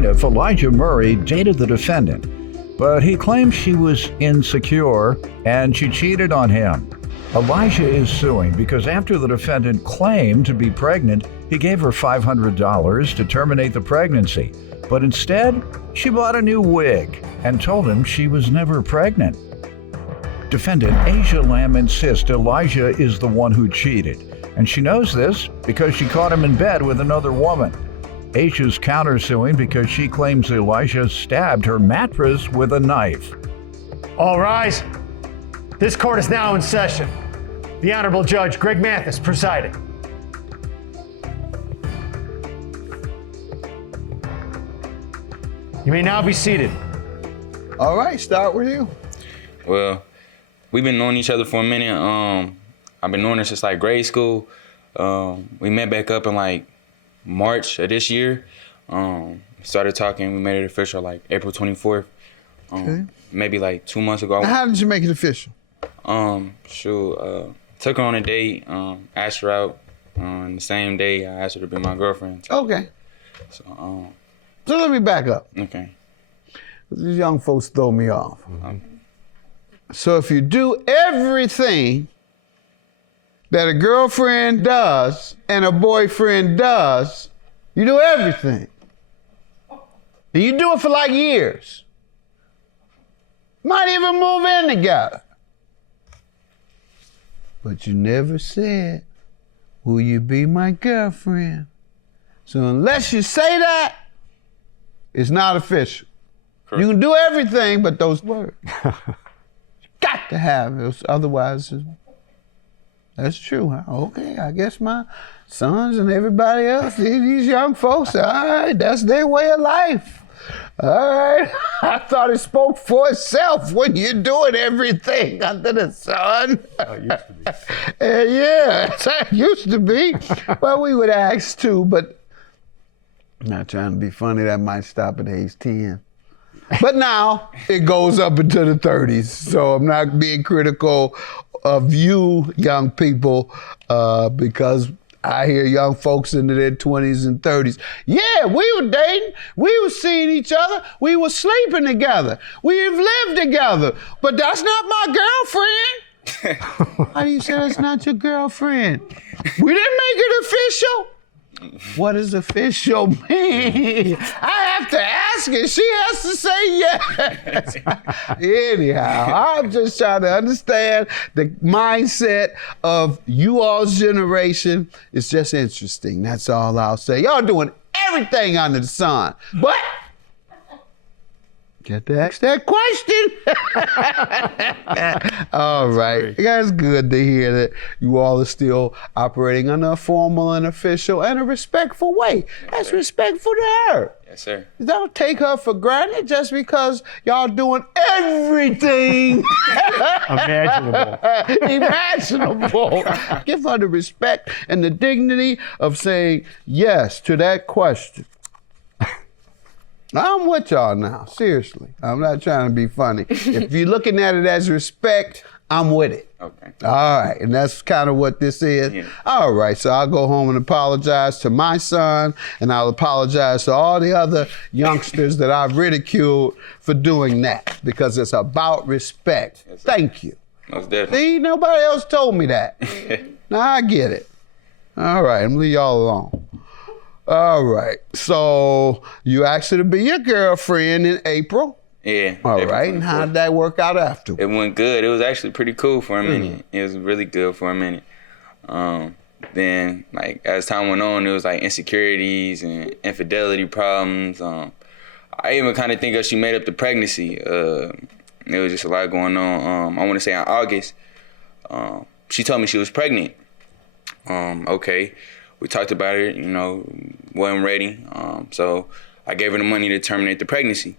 plaintiff, Elijah Murray, dated the defendant, but he claims she was insecure and she cheated on him. Elijah is suing because after the defendant claimed to be pregnant, he gave her $500 to terminate the pregnancy. But instead, she bought a new wig and told him she was never pregnant. Defendant Asia Lamb insists Elijah is the one who cheated, and she knows this because she caught him in bed with another woman. Asia's countersuing because she claims Elijah stabbed her mattress with a knife. All rise. This court is now in session. The Honorable Judge Greg Mathis presiding. You may now be seated. All right, start with you. Well, we've been knowing each other for a minute. I've been knowing her since like grade school. We met back up in like March of this year. Started talking, we made it official like April 24th. Okay. Maybe like 2 months ago. How did you make it official? Took her on a date, asked her out. On the same day, I asked her to be my girlfriend. Okay. So let me back up. Okay. These young folks throw me off. So if you do everything that a girlfriend does and a boyfriend does, you do everything. And you do it for like years. Might even move in together. But you never said, will you be my girlfriend? So unless you say that, it's not official. Correct. You can do everything but those words. You got to have those, otherwise, that's true. Huh? Okay, I guess my sons and everybody else, these young folks, all right, that's their way of life. All right, I thought it spoke for itself when you're doing everything under the sun. Oh, it used to be. Yeah, it used to be. Well, we would ask too, but not trying to be funny, that might stop at age 10. But now it goes up into the 30s, so I'm not being critical of you young people because I hear young folks into their 20s and 30s. Yeah, we were dating, we were seeing each other, we were sleeping together, we've lived together, but that's not my girlfriend. How do you say that's not your girlfriend? We didn't make it official. What does official mean? I have to ask her. She has to say yes. Anyhow, I'm just trying to understand the mindset of you all's generation. It's just interesting. That's all I'll say. Y'all doing everything under the sun. But get to ask that question. All right. That's good to hear that you all are still operating in a formal and official and a respectful way. That's respectful to her. yes, sir. Don't take her for granted just because y'all doing everything imaginable. Give her the respect and the dignity of saying yes to that question. I'm with y'all now, seriously. I'm not trying to be funny. If you're looking at it as respect, I'm with it. Okay. All right, and that's kind of what this is. Yeah. All right, so I'll go home and apologize to my son, and I'll apologize to all the other youngsters that I've ridiculed for doing that, because it's about respect. Yes, thank you. Most definitely. See, nobody else told me that. Now I get it. All right, I'm gonna leave y'all alone. All right, so you asked her to be your girlfriend in April? Yeah. All right, and how did that work out after? It went good. It was actually pretty cool for a minute. It was really good for a minute. Then, like, as time went on, it was like insecurities and infidelity problems. I even kind of think she made up the pregnancy. It was just a lot going on. I want to say in August, she told me she was pregnant. Okay. We talked about it, wasn't ready. So I gave her the money to terminate the pregnancy.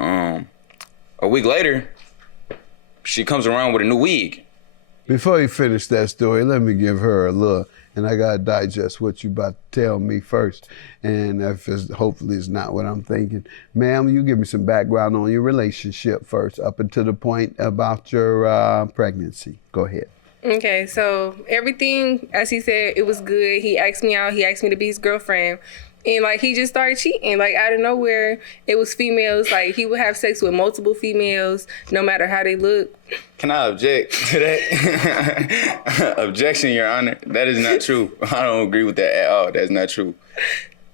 A week later, she comes around with a new wig. Before you finish that story, let me give her a look. And I gotta digest what you about to tell me first. And hopefully it's not what I'm thinking. Ma'am, you give me some background on your relationship first, up until the point about your pregnancy. Go ahead. Okay, so everything, as he said, it was good. He asked me out. He asked me to be his girlfriend. And like he just started cheating, like out of nowhere. It was females. Like he would have sex with multiple females, no matter how they look. Can I object to that? Objection, Your Honor. That is not true. I don't agree with that at all. That's not true.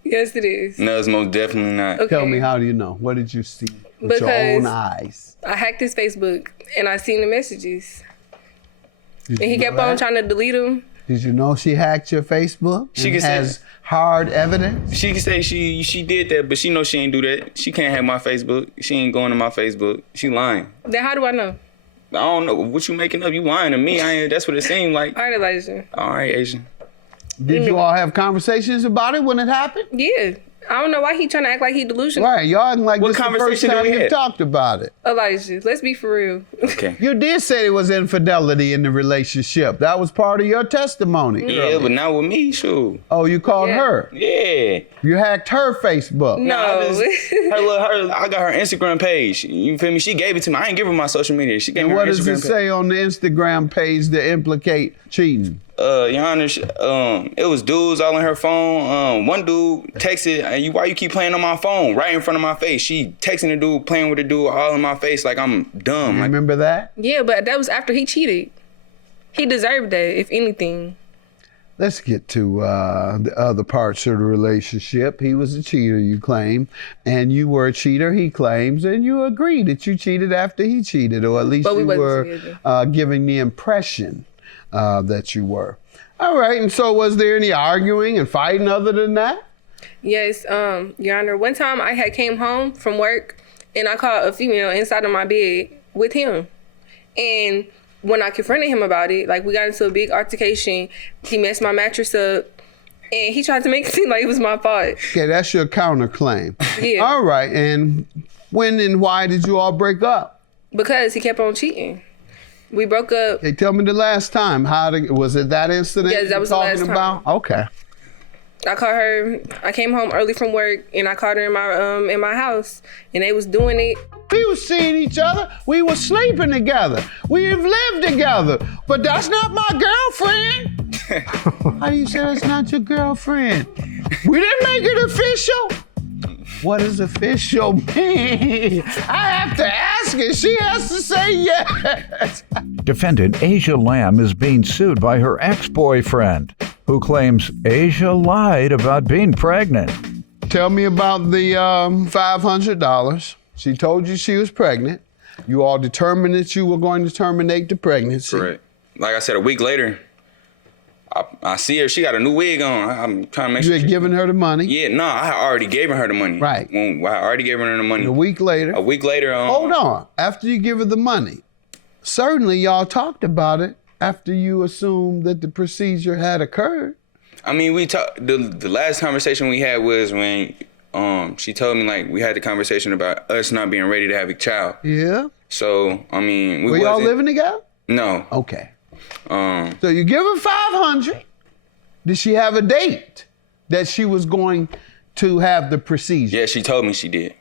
Yes, it is. No, it's most definitely not. Okay. Tell me, how do you know? What did you see with your own eyes? I hacked his Facebook and I seen the messages. Did And he you kept know on that? trying to delete them. Did you know she hacked your Facebook? She and can say- has hard evidence? She can say she did that, but she knows she ain't do that. She can't have my Facebook. She ain't going to my Facebook. She lying. Then how do I know? I don't know what you making up. You lying to me. I ain't, that's what it seemed like. All right, Elijah. All right, Asian. Did you all have conversations about it when it happened? Yeah. I don't know why he trying to act like he delusional. Right, y'all acting like What this is the first conversation did time we you have? talked about it. Elijah, let's be for real. Okay. You did say it was infidelity in the relationship. That was part of your testimony. Yeah, but not with me, sure. Oh, you called Yeah. her. Yeah. You hacked her Facebook. No. I got her Instagram page. You feel me? She gave it to me. I ain't give her my social media. She gave And me what her does Instagram it page. say on the Instagram page that implicate cheating? Your Honor, it was dudes all on her phone. One dude texted, why you keep playing on my phone right in front of my face? She texting the dude, playing with the dude all in my face like I'm dumb. Like, Remember that? Yeah, but that was after he cheated. He deserved that, if anything. Let's get to the other parts of the relationship. He was a cheater, you claim, and you were a cheater, he claims, and you agree that you cheated after he cheated, or at least But we you wasn't were together. giving the impression that you were. All right, and so was there any arguing and fighting other than that? Yes, Your Honor. One time I had came home from work and I caught a female inside of my bed with him. And when I confronted him about it, like we got into a big altercation, he messed my mattress up and he tried to make it seem like it was my fault. Okay, that's your counterclaim. Yeah. All right, and when and why did you all break up? Because he kept on cheating. We broke up. Hey, tell me the last time. Was it that incident Yes, that you're was the talking last about? Okay. I caught her. I came home early from work and I caught her in my house and they was doing it. We was seeing each other. We was sleeping together. We have lived together. But that's not my girlfriend. How do you say that's not your girlfriend? We didn't make it official. What does official mean? I have to ask her. She has to say yes. Defendant Asia Lamb is being sued by her ex-boyfriend, who claims Asia lied about being pregnant. Tell me about the $500. She told you she was pregnant. You all determined that you were going to terminate the pregnancy. Correct. Like I said, a week later, I see her. She got a new wig on. I'm trying to make You sure. had given her the money. Yeah, no, I already gave her the money. Right. I already gave her the money. A week later. A week later. Hold on. After you give her the money, certainly y'all talked about it after you assumed that the procedure had occurred. I mean, we talked. The last conversation we had was when she told me like we had the conversation about us not being ready to have a child. Yeah. So I mean, Were y'all living together? No. Okay. So you give her $500. Did she have a date that she was going to have the procedure? Yeah, she told me she did.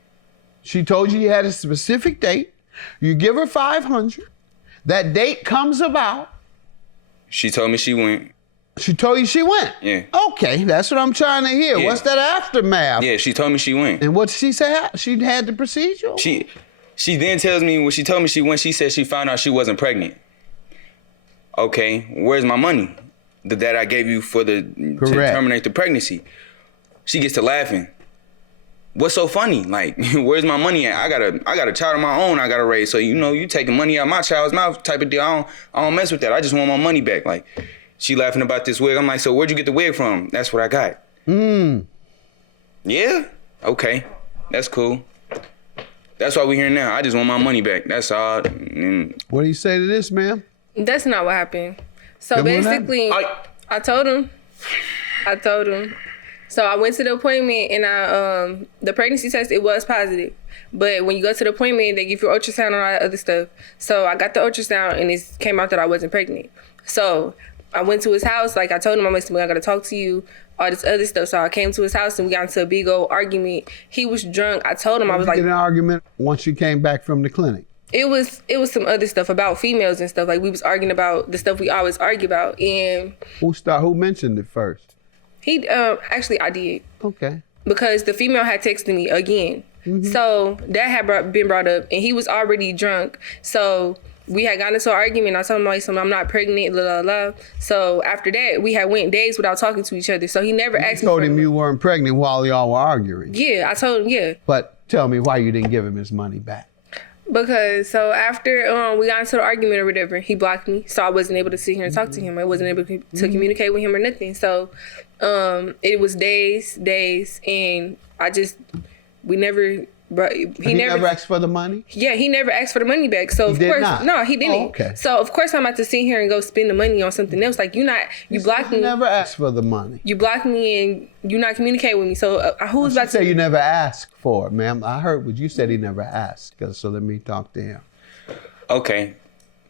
She told you had a specific date. You give her $500. That date comes about. She told me she went. She told you she went. Yeah. Okay, that's what I'm trying to hear. Yeah. What's that aftermath? Yeah, she told me she went. And what did she say? She had the procedure? She then tells me when she told me she went, she said she found out she wasn't pregnant. Okay, where's my money that I gave you for to terminate the pregnancy? She gets to laughing. What's so funny? Like, where's my money at? I got a child of my own I gotta raise. So you taking money out of my child's mouth type of deal. I don't mess with that. I just want my money back. Like, she laughing about this wig. I'm like, so where'd you get the wig from? That's what I got. Yeah? Okay. That's cool. That's why we're here now. I just want my money back. That's all. What do you say to this, ma'am? That's not what happened. So Then what basically, I told him. So I went to the appointment and the pregnancy test, it was positive. But when you go to the appointment, they give you ultrasound and all that other stuff. So I got the ultrasound and it came out that I wasn't pregnant. So I went to his house. Like I told him, I got to talk to you, all this other stuff. So I came to his house and we got into a big old argument. He was drunk. I told him, I was like, Get an argument once you came back from the clinic. It was some other stuff about females and stuff. Like we was arguing about the stuff we always argue about. And Who mentioned it first? he actually I did. Okay. because the female had texted me again. So that had been brought up, and he was already drunk. So we had gotten into an argument. I told him, like, I'm not pregnant, la la la. So after that, we had went days without talking to each other. So he never asked me. Told him you weren't pregnant while y'all were arguing. Yeah, I told him, yeah. But tell me why you didn't give him his money back. Because so after we got into the argument or whatever, he blocked me. So I wasn't able to sit here and talk to him. I wasn't able to communicate with him or nothing. So it was days, and we never. But he never asked for the money? Yeah, he never asked for the money back. So He of did course, not? no, he didn't. Oh, okay. So of course I'm about to sit here and go spend the money on something else. Like you blocked me. He never asked for the money. You blocked me and you not communicating with me. So who's about to say you never asked for it, ma'am? I heard what you said. He never asked. So let me talk to him. Okay,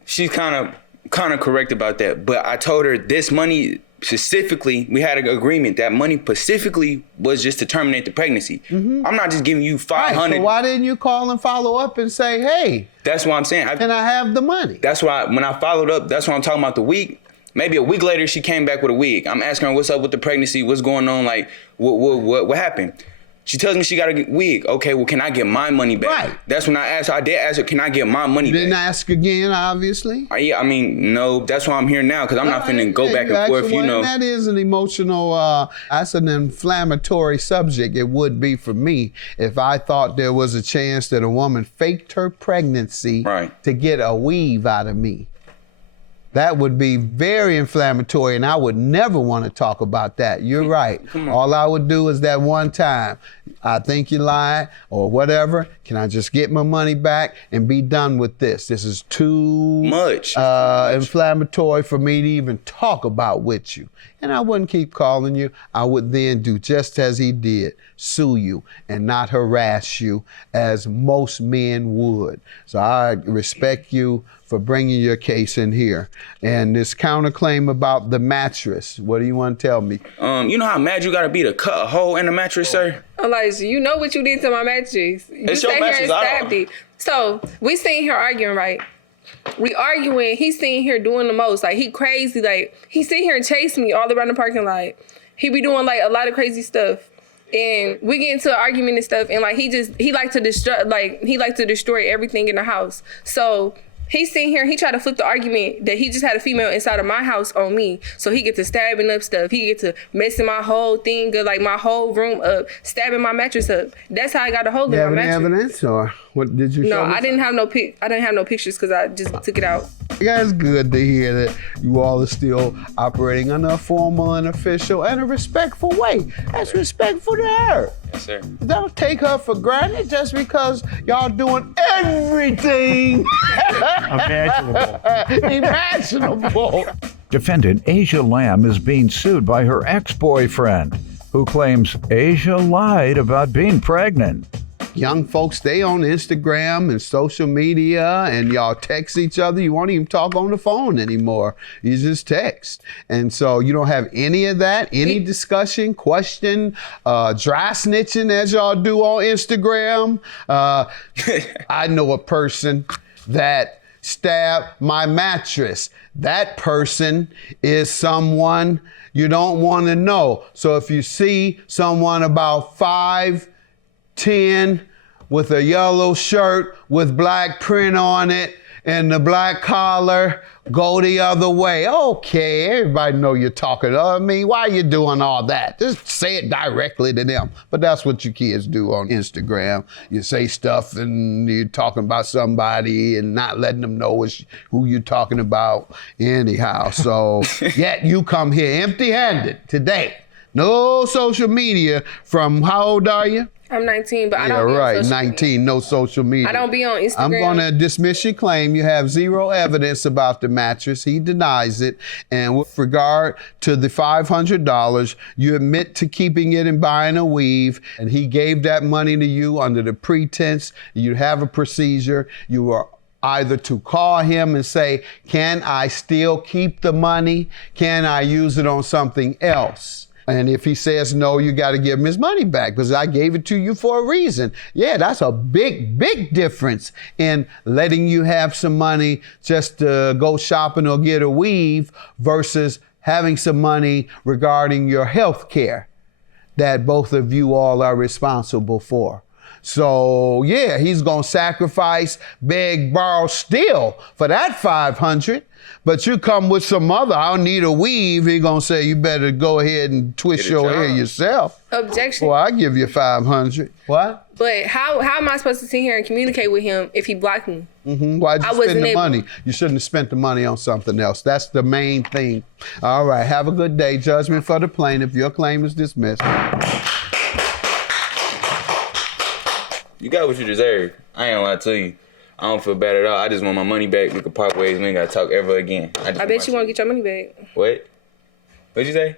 she's kind of correct about that. But I told her this money specifically, we had an agreement that money specifically was just to terminate the pregnancy. I'm not just giving you $500. Right, so why didn't you call and follow up and say, hey? That's what I'm saying. Can I have the money? That's why when I followed up, that's what I'm talking about the week. Maybe a week later, she came back with a wig. I'm asking her what's up with the pregnancy, what's going on, like what happened? She tells me she got a wig. Okay, well, can I get my money back? Right. That's when I asked her. I did ask her, can I get my money back? Didn't ask again, obviously. Yeah, I mean, no. That's why I'm here now, because I'm not finna go back and forth, you know. That is an emotional, that's an inflammatory subject. It would be for me if I thought there was a chance that a woman faked her pregnancy to get a weave out of me. That would be very inflammatory, and I would never want to talk about that. You're right. All I would do is that one time, I think you lied or whatever. Can I just get my money back and be done with this? This is too much inflammatory for me to even talk about with you. And I wouldn't keep calling you. I would then do just as he did, sue you and not harass you as most men would. So I respect you for bringing your case in here. And this counterclaim about the mattress, what do you want to tell me? You know how mad you gotta be to cut a hole in the mattress, sir? Elijah, you know what you did to my mattress. You sat here and stabbed it. So we sitting here arguing, right? We arguing, he's sitting here doing the most. Like, he crazy. Like, he sitting here and chasing me all around the parking lot. He be doing, like, a lot of crazy stuff. And we get into an argument and stuff. And, like, he like to destroy everything in the house. So he's sitting here, he tried to flip the argument that he just had a female inside of my house on me. So he get to stabbing up stuff. He get to messing my whole thing up, like my whole room up, stabbing my mattress up. That's how I got a hold of my mattress. You have any evidence, or what did you show me? I didn't have no pictures because I just took it out. Yeah, it's good to hear that you all are still operating in a formal and official and a respectful way. That's respectful to her. Yes, sir. Don't take her for granted just because y'all doing everything imaginable. Defendant Asia Lamb is being sued by her ex-boyfriend, who claims Asia lied about being pregnant. Young folks, they on Instagram and social media, and y'all text each other. You won't even talk on the phone anymore. You just text. And so you don't have any of that, any discussion, question, dry snitching as y'all do on Instagram. I know a person that stabbed my mattress. That person is someone you don't want to know. So if you see someone about 5'10" with a yellow shirt with black print on it and the black collar, go the other way. Okay, everybody know you're talking. I mean, why are you doing all that? Just say it directly to them. But that's what you kids do on Instagram. You say stuff and you're talking about somebody and not letting them know who you're talking about anyhow. So yet you come here empty-handed today. No social media from, how old are you? I'm 19, but I don't be on social 19, media. No social media. I don't be on Instagram. I'm going to dismiss your claim. You have zero evidence about the mattress. He denies it. And with regard to the $500, you admit to keeping it and buying a weave. And he gave that money to you under the pretense you have a procedure. You are either to call him and say, can I still keep the money? Can I use it on something else? And if he says no, you got to give him his money back because I gave it to you for a reason. Yeah, that's a big, big difference in letting you have some money just to go shopping or get a weave versus having some money regarding your health care. that both of you all are responsible for. So yeah, he's gonna sacrifice, beg, borrow, steal for that 500. But you come with some other, I need a weave, he gonna say you better go ahead and twist your hair yourself. Objection. Well, I give you 500. What? But how am I supposed to sit here and communicate with him if he blocked me? Why'd you spend the money? You shouldn't have spent the money on something else. That's the main thing. All right, have a good day. Judgment for the plaintiff. Your claim is dismissed. You got what you deserve. I ain't gonna lie to you. I don't feel bad at all. I just want my money back. We can part ways. We ain't gotta talk ever again. I bet you won't get your money back. What? What'd you say?